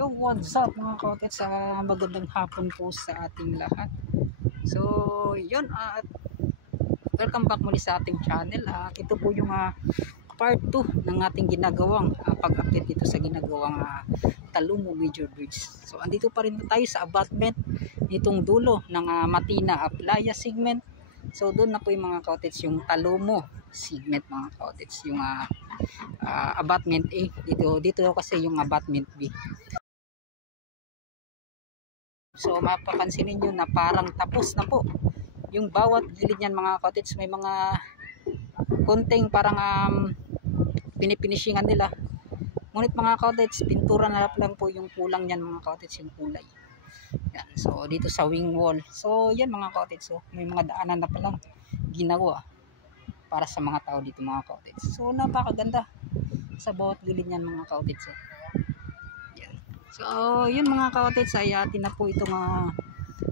Yo, what's up mga kaotet, sa magandang hapon po sa ating lahat. So yun, welcome back muli sa ating channel. Ito po yung part 2 ng ating ginagawang pag-update dito sa ginagawang Talumo Major Bridge. So andito pa rin tayo sa abutment nitong dulo ng Matina Aplaya segment. So doon na po yung mga kaotets, yung Talumo segment mga kaotets, yung abutment A. Dito kasi yung abutment B. So mapapansin niyo na parang tapos na po yung bawat gilid niyan mga kaotets. May mga konting parang pinipinishingan nila. Ngunit mga kaotets, pintura na lang po yung kulang niyan mga kaotets, yung kulay. Yan. So dito sa wing wall. So yan mga kaotets, so may mga daanan na palang ginawa para sa mga tao dito mga kaotets. So napakaganda sa bawat gilid niyan mga kaotets. So yun mga kaotets, ay atin na po itong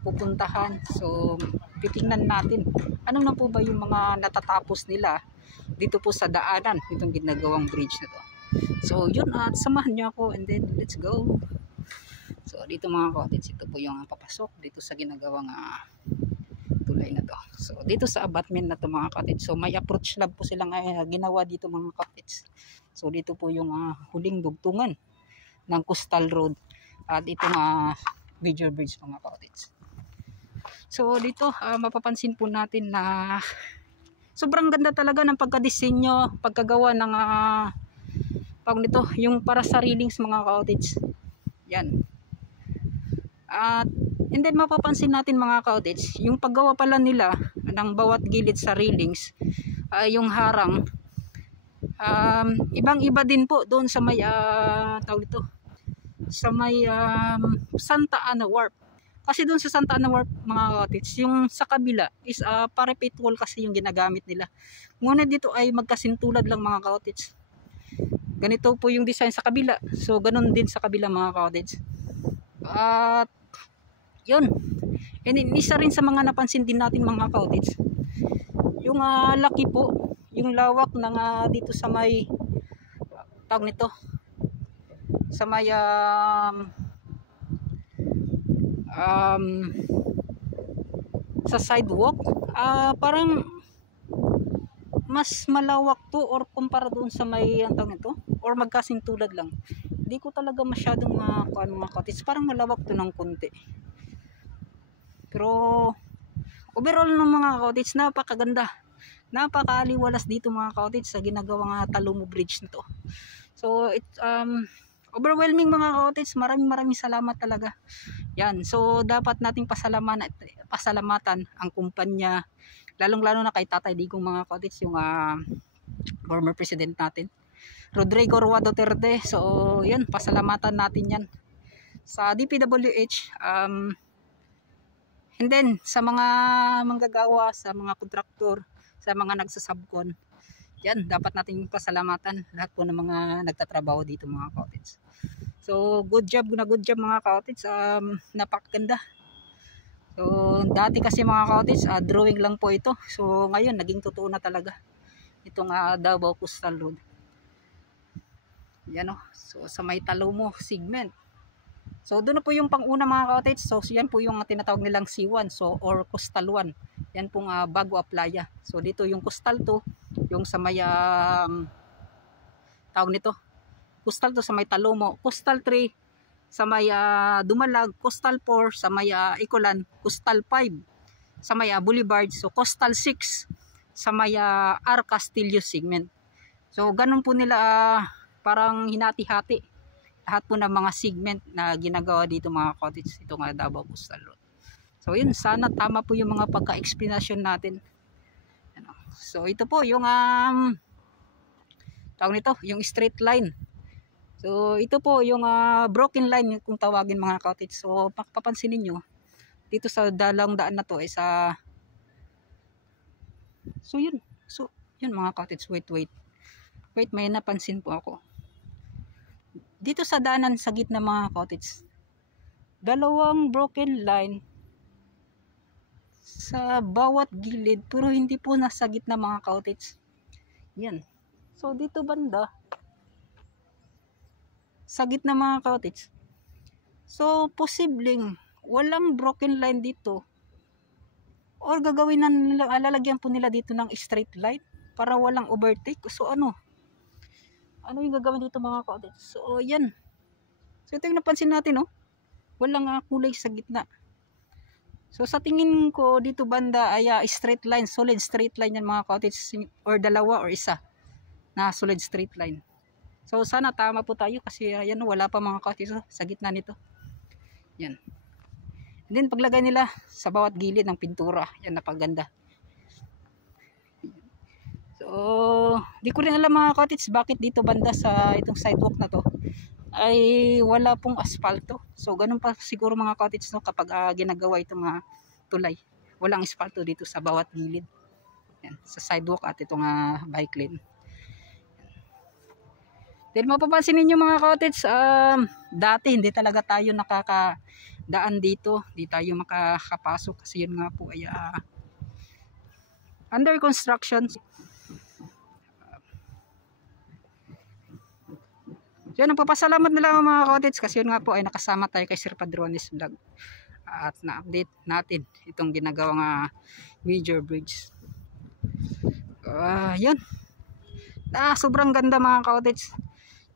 pupuntahan. So titingnan natin ano na po ba yung mga natatapos nila dito po sa daanan itong ginagawang bridge na to. So yun, at samahan nyo ako and then let's go. So dito mga kaotets, ito po yung papasok dito sa ginagawang tulay na to. So dito sa abutment na to mga kaotets, so may approach lab po silang ginawa dito mga kaotets. So dito po yung huling dugtungan ng Coastal Road at itong Major Bridge mga kaotets. So dito mapapansin po natin na sobrang ganda talaga ng pagkadisenyo, pagkagawa ng pag nito, yung para sa railings mga kaotets. Yan. And then mapapansin natin mga kaotets, yung paggawa pala nila ng bawat gilid sa railings, yung harang, ibang-iba din po doon sa may tawag ito, sa may Santa Ana Wharf. Kasi doon sa Santa Ana Wharf mga kaotets, yung sa kabila is parapet wall kasi yung ginagamit nila. Ngunit dito ay magkasintulad lang mga kaotets. Ganito po yung design sa kabila. So ganun din sa kabila mga kaotets. At yun. And isa rin sa mga napansin din natin mga kaotets, yung laki po, yung lawak ng dito sa may tawag nito, sa may sa sidewalk, parang mas malawak to or kumpara doon sa may tawag nito, or magkasintulad lang. Hindi ko talaga masyadong mga kaotets, parang malawak to ng konti. Pero overall ng mga kaotets, napakaganda, napakaaliwalas dito mga kaotets sa ginagawang Talumo Bridge na to. So it's overwhelming mga kaotets, maraming salamat talaga. Yan, so dapat nating pasalamatan ang kumpanya, lalong lalo na kay Tatay Digong mga kaotets, yung former president natin. Rodrigo Roa Duterte. So yun, pasalamatan natin yan sa DPWH, and then sa mga manggagawa, sa mga kontraktor, sa mga nagsasubcon, yan dapat nating pasalamatan lahat po ng mga nagtatrabaho dito mga ka-otits. So good job mga ka-otits, napakaganda. So dati kasi mga ka-otits, drawing lang po ito. So ngayon naging totoo na talaga itong Davao Coastal Road. Yan o, so sa may Talomo segment. So doon na po yung pang-una mga ka-otits. So yan po yung tinatawag nilang C1, so or Coastal 1. Yan pong bago playa. So dito yung Coastal 2, yung sa may tawag nito, Coastal 2 sa may Talomo, Coastal 3 sa may Dumalag, Coastal 4 sa may Icolan, Coastal 5 sa may Boulevard, so Coastal 6 sa may R. Castillo segment. So ganun po nila parang hinati-hati lahat po ng mga segment na ginagawa dito mga ka-otits, itong Davao Coastal Road. So yun, sana tama po yung mga pagka-explanation natin. So ito po yung tawag nito, yung straight line. So ito po yung broken line kung tawagin mga ka-otits. So papansin niyo dito sa dalang daan na to ay so yun mga ka-otits, wait, may napansin po ako. Dito sa daanan sa gitna mga ka-otits, dalawang broken line sa bawat gilid, pero hindi po nasa gitna mga ka-otits. Yan. So dito banda sa gitna mga ka-otits. So posibleng walang broken line dito, or gagawin na nila, lalagyan po nila dito ng straight line para walang overtake. So ano yung gagawin dito mga ka-otits? So yan. So ito yung napansin natin, no? Walang kulay sa gitna. So sa tingin ko dito banda ay straight line, solid straight line yan mga ka-otits, or dalawa or isa na solid straight line. So sana tama po tayo kasi yan, wala pa mga ka-otits sa gitna nito. Yan. And then paglagay nila sa bawat gilid ng pintura, yan, napaganda. So di ko rin alam mga ka-otits bakit dito banda sa itong sidewalk na to ay wala pong asfalto. So ganun pa siguro mga ka-otits, no, kapag ginagawa itong tulay, walang asfalto dito sa bawat gilid. Yan, sa sidewalk at itong bike lane. Dahil mapapansin ninyo mga ka-otits, dati hindi talaga tayo nakakadaan dito, hindi tayo makakapasok kasi yun nga po ay under construction. So yun, nagpapasalamat na lang mga ka-otits kasi yun nga po ay nakasama tayo kay Sir Padrones Vlog at na-update natin itong ginagawang major bridge. Yan. Sobrang ganda mga ka-otits.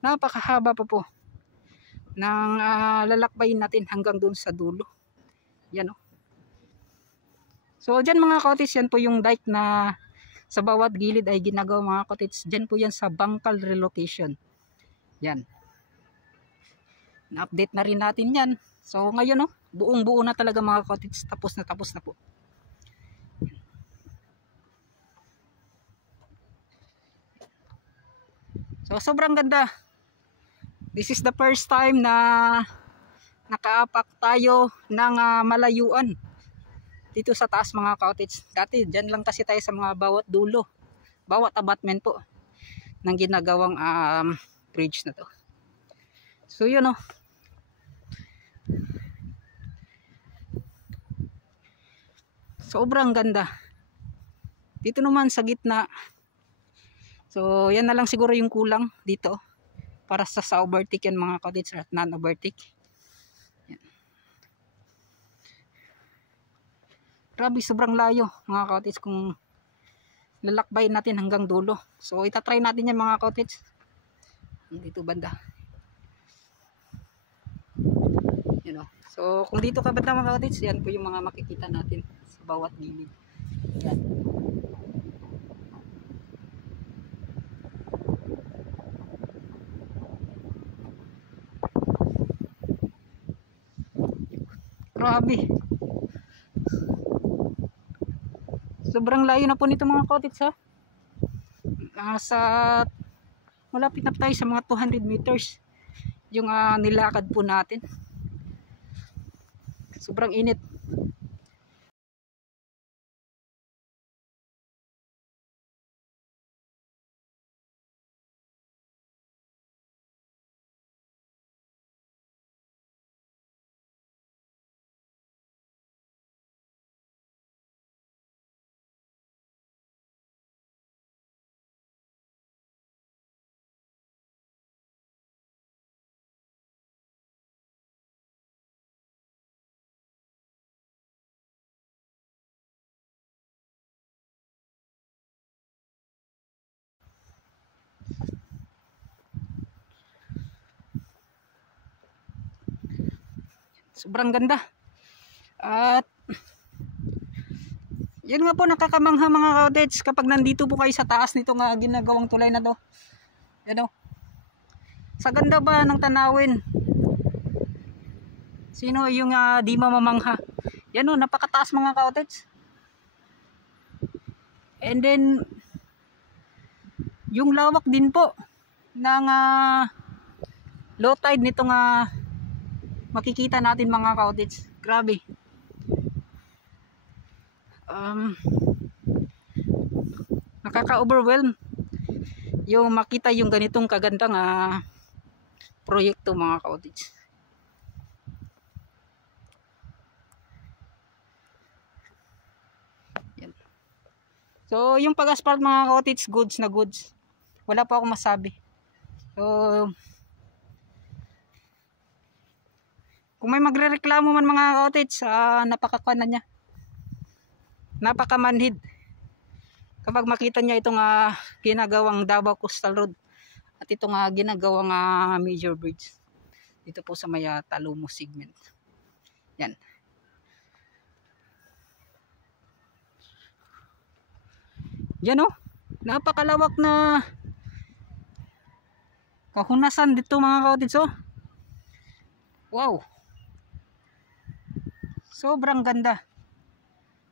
Napakahaba pa po ng lalakbayin natin hanggang dun sa dulo. Yan o. So dyan mga ka-otits, yan po yung dike na sa bawat gilid ay ginagawa mga ka-otits. Dyan po yan sa Bangkal relocation. Yan. Na-update na rin natin yan. So ngayon, buong buo na talaga mga ka-otits. Tapos na po. So sobrang ganda. This is the first time na nakaapak tayo ng malayuan dito sa taas mga ka-otits. Dati dyan lang kasi tayo sa mga bawat dulo, bawat abutment po ng ginagawang bridge na to. So yun o. Sobrang ganda. Dito naman sa gitna. So yan na lang siguro yung kulang dito para sa overtake yan mga ka-otits at non-overtake. Grabe, sobrang layo mga ka-otits kung lalakbayin natin hanggang dulo. So itatry natin yan mga ka-otits. Dito banda. So kung dito ka banda mga ka-otits, yan po yung mga makikita natin sa bawat gilid. Yan. Grabe. Sobrang layo na po nito mga ka-otits ha. Nasa malapit na tayo sa mga 200 meters yung nilakad po natin. Sobrang init. Sobrang ganda. At yun nga po, nakakamangha mga ka-cottage kapag nandito po kayo sa taas nito nga ginagawang tulay na to. Yan o. Sa ganda ba ng tanawin? Sino yung di mamamangha? Yan o, napakataas mga ka-cottage. And then yung lawak din po ng low tide nito nga makikita natin mga ka-cottage. Grabe. Nakaka-overwhelm yung makita yung ganitong kagandang proyekto mga ka-cottage. Yan. So yung pag-asphalt mga ka-cottage, goods na goods. Wala pa akong masabi. So kung may magrereklamo man mga ka-cottage, napakakuan na niya. Napakamanhid. Kapag makita niya itong ginagawang Davao Coastal Road at itong ginagawang major bridge dito po sa may Talomo segment. Yan. Yan o. Napakalawak na kahunasan dito mga ka-cottage. Wow. Sobrang ganda.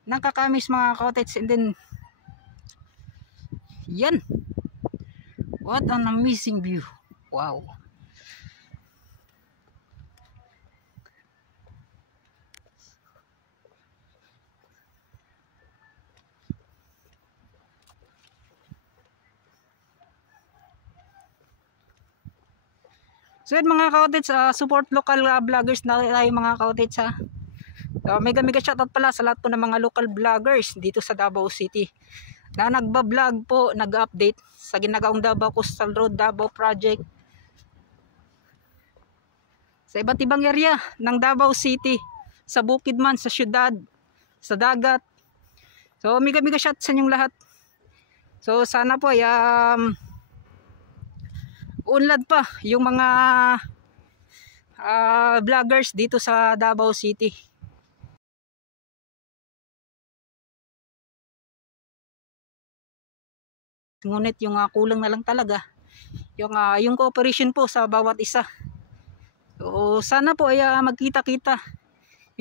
Nakakamiss mga ka-cottage. And then yan. What an amazing view. Wow. So yun mga ka-cottage, support local vloggers na tayo mga ka-cottage ha. So, mega shoutout pala sa lahat po ng mga local vloggers dito sa Davao City na nagba-vlog po, nag-update sa ginagawang Davao Coastal Road, Davao Project sa iba't ibang area ng Davao City, sa Bukidnon, sa syudad, sa dagat. So mega shout sa inyong lahat. So sana po ay unlad pa yung mga vloggers dito sa Davao City. Ngunit yung kulang na lang talaga yung cooperation po sa bawat isa. So sana po ay magkita-kita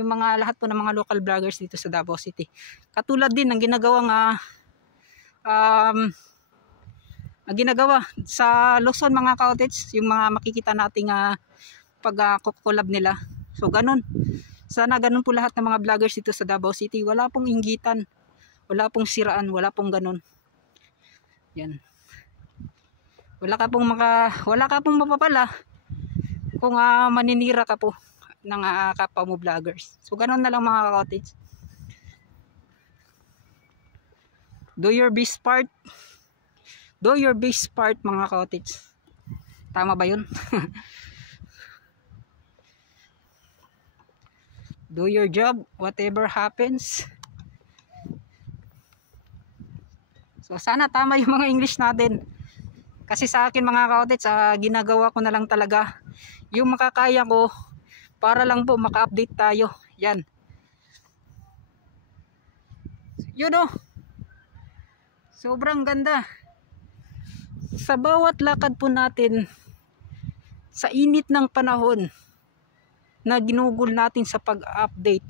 yung mga lahat po ng mga local vloggers dito sa Davao City. Katulad din ng ginagawang ginagawa sa Luzon mga ka-cottage, yung mga makikita nating pag-collab nila. So ganun. Sana ganun po lahat ng mga vloggers dito sa Davao City. Wala pong inggitan, wala pong siraan, wala pong ganun. Yan. Wala ka pong mapapala kung maninira ka po ng kapwa mo vloggers. So ganun na lang mga ka-cottage. Do your best part. Do your best part mga ka-cottage. Tama ba yun? Do your job, whatever happens. So sana tama yung mga English natin. Kasi sa akin mga ka-cottage, ginagawa ko na lang talaga yung makakaya ko para lang po maka-update tayo. Yan. Yun o. Sobrang ganda. Sa bawat lakad po natin, sa init ng panahon na ginugol natin sa pag-update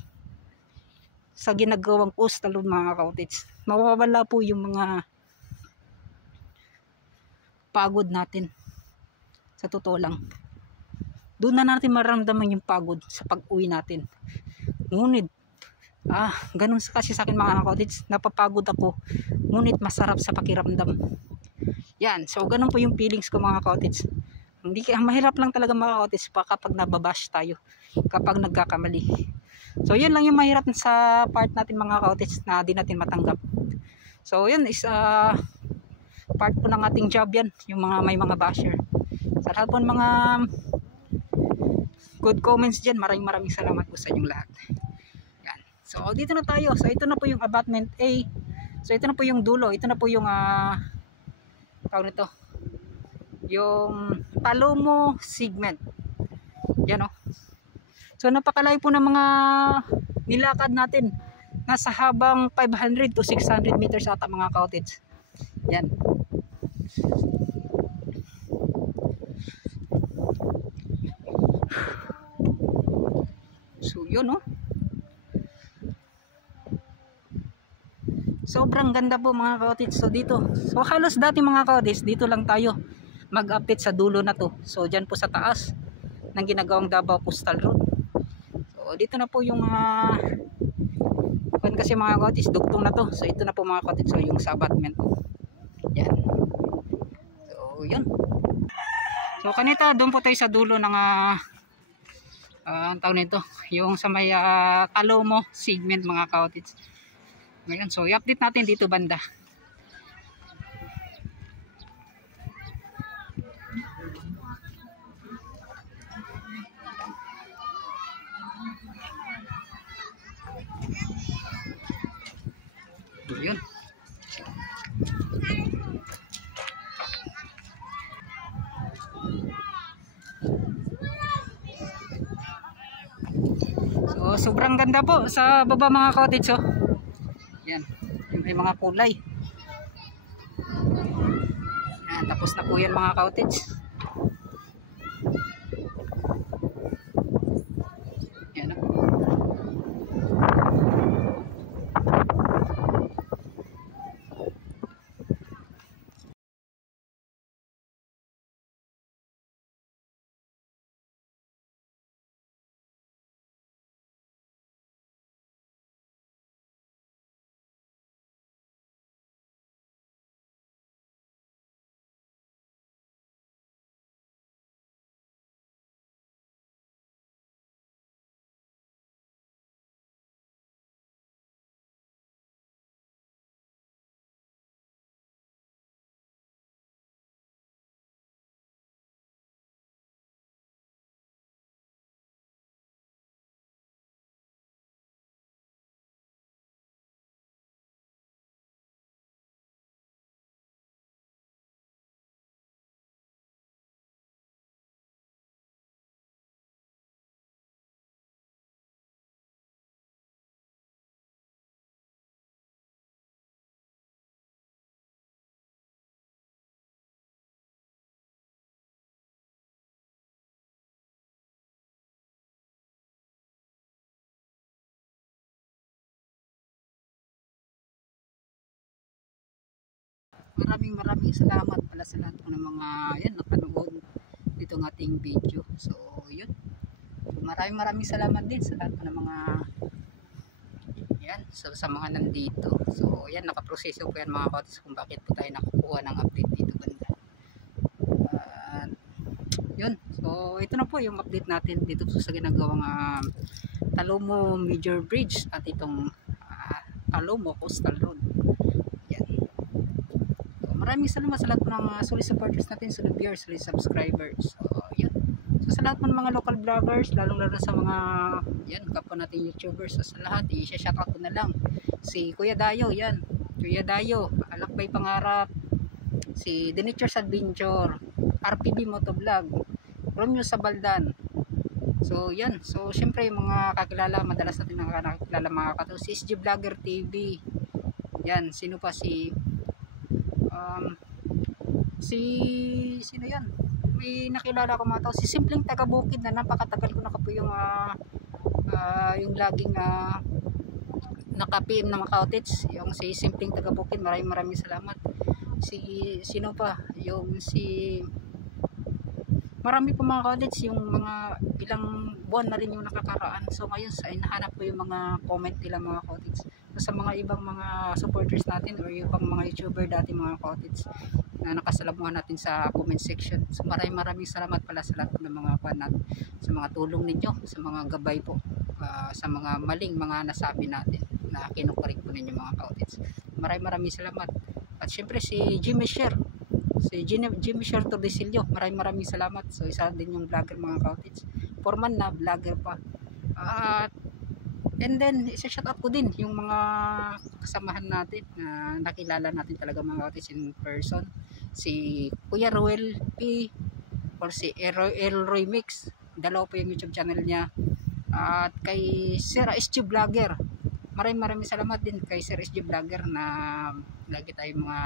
sa ginagawang coastal road mga ka-cottage, mawawala po yung mga pagod natin. Sa totoo lang, doon na natin maramdaman yung pagod sa pag-uwi natin. Ngunit ganun kasi sa akin mga ka-cottage, napapagod ako ngunit masarap sa pakiramdam. Yan, so ganun po yung feelings ko mga ka-cottage. Hindi mahirap lang talaga mga ka-cottage kapag nababash tayo, kapag nagkakamali. So yun lang yung mahirap sa part natin mga ka-cottage na di natin matanggap. So yun is part po ng ating job yan, yung mga may mga basher. Sa lahat po ng mga good comments dyan, maraming salamat po sa inyong lahat. Yan. So dito na tayo. So ito na po yung abutment A. So ito na po yung dulo. Ito na po yung tawag nito, yung Talomo segment. Yan o. So napakalayo po ng mga nilakad natin. Nasa habang 500 to 600 meters ata mga ka-cottage. Yan. So yun o. Sobrang ganda po mga ka-cottage. So dito, so halos dati mga ka-cottage, dito lang tayo mag-update sa dulo na to. So dyan po sa taas ng ginagawang Davao Coastal Road. So dito na po yung kasi mga ka-cottage, dugtong na to. So ito na po mga ka-cottage, so yung sa abutment. Yan. So yun. So kanita doon po tayo sa dulo ng ang tawag nito, yung sa may Talomo segment mga ka-cottage. Ngayon, so i-update natin dito banda. Yun. So sobrang ganda po sa baba mga ka-cottage. So yan, yung may mga kulay. Yan, tapos na po yan mga ka-cottage. Yan. Maraming salamat pala sa lahat po ng mga yan napanood ditong ating video. So yun, maraming salamat din sa lahat po ng mga yan, sa mga nandito. So yan, nakaproseso po yan mga ka-cottage kung bakit po tayo nakukuha ng update dito banda. Yun, so ito na po yung update natin dito po sa ginagawang Talomo Major Bridge at itong Talomo Coastal Road. Maraming salamat sa lahat ng solid supporters natin, solid viewers, solid subscribers. So, yun. So, sa lahat ng mga local vloggers, lalong-lalo sa mga yan, kapwa natin YouTubers, so, sa lahat, i-shoutout ko na lang. Si Kuya Dayo, yan. Kuya Dayo, Alakbay Pangarap, si The Nature's Adventure, RPB Motovlog, Romeo Sabaldan. So, yan. So, syempre, yung mga kakilala, madalas natin nakakilala mga kato, si SG Vlogger TV. Yan, sino pa sino yan, may nakilala ko mga tao, si Simpleng Taga Bukid na napakatagal ko na po yung laging naka-PM na mga ka-cottage, yung si Simpleng Taga Bukid. Maraming salamat. sino pa, yung si marami po mga cottage, yung mga ilang buwan na rin yung nakakaraan. So ngayon sa hinahanap ko yung mga comment nila mga cottage. So, sa mga ibang mga supporters natin or yung ibang mga YouTuber dati mga cottage na nakasalamuhan natin sa comment section. So maraming salamat pala sa lahat ng mga fan natin, sa mga tulong ninyo, sa mga gabay po, sa mga maling mga nasabi natin na kinukorek po ninyo mga cottage. Maraming salamat. At syempre si Jimmy Share Tordesillo, maraming salamat. So isa din yung vlogger mga cottage, foreman na vlogger pa. At and then isa-shoutout ko din yung mga kasamahan natin na nakilala natin talaga mga cottage in person. Si Kuya Ruel P or si Elroy Mix, dalawa po yung YouTube channel niya. At kay Sir SG Vlogger, maraming salamat din kay Sir SG Vlogger na lagi tayong mga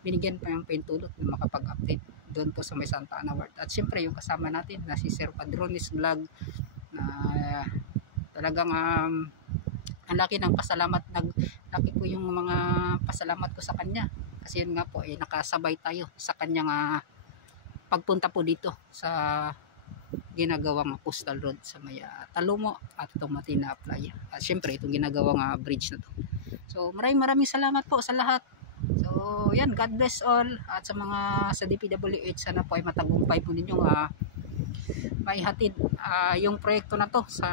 binigyan pa yung pintulot na makapag-update doon po sa may Santa Ana World. At syempre yung kasama natin na si Sir Padrones Vlog na talagang ang laki ng pasalamat, laki po yung mga pasalamat ko sa kanya kasi yun nga po nakasabay tayo sa kanyang pagpunta po dito sa ginagawang coastal road sa may Talumo at Tomati na Playa. At syempre itong ginagawang bridge na to. So maraming salamat po sa lahat. So yan, God bless all. At sa mga sa DPWH, sana po ay matagumpay po ninyong maihatid yung proyekto na to sa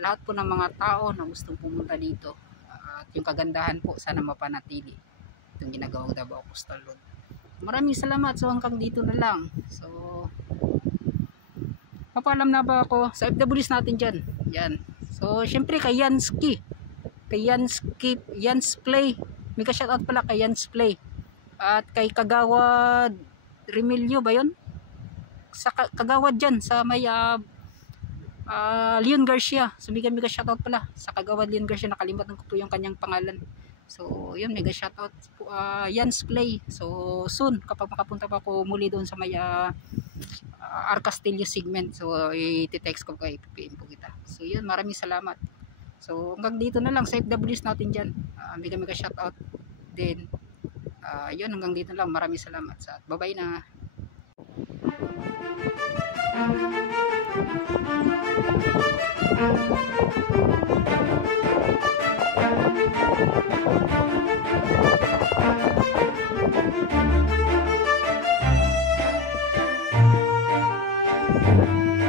lahat po ng mga tao na gustong pumunta dito. At yung kagandahan po sana mapanatili itong ginagawang Davao Coastal Road. Maraming salamat. So hanggang dito na lang. So papaalam na ba ako sa FWs natin dyan. Yan. So syempre kay Yansky, Yans Play, mega shoutout pala kay Yans Play. At kay Kagawad Remilio ba yun? Sa Kagawad dyan sa may Leon Garcia. So mega shoutout pala sa Kagawad Leon Garcia, nakalimutan ko po yung kanyang pangalan. So yun, mega shoutout po, Yans Play. So soon kapag makapunta pa ako muli doon sa may Arcastillo segment, so i-text ko kay PPM po kita. So yun, maraming salamat. So hanggang dito na lang sa FWs natin dyan. Mega shoutout din. Yun, hanggang dito lang. Maraming salamat. Bye bye na.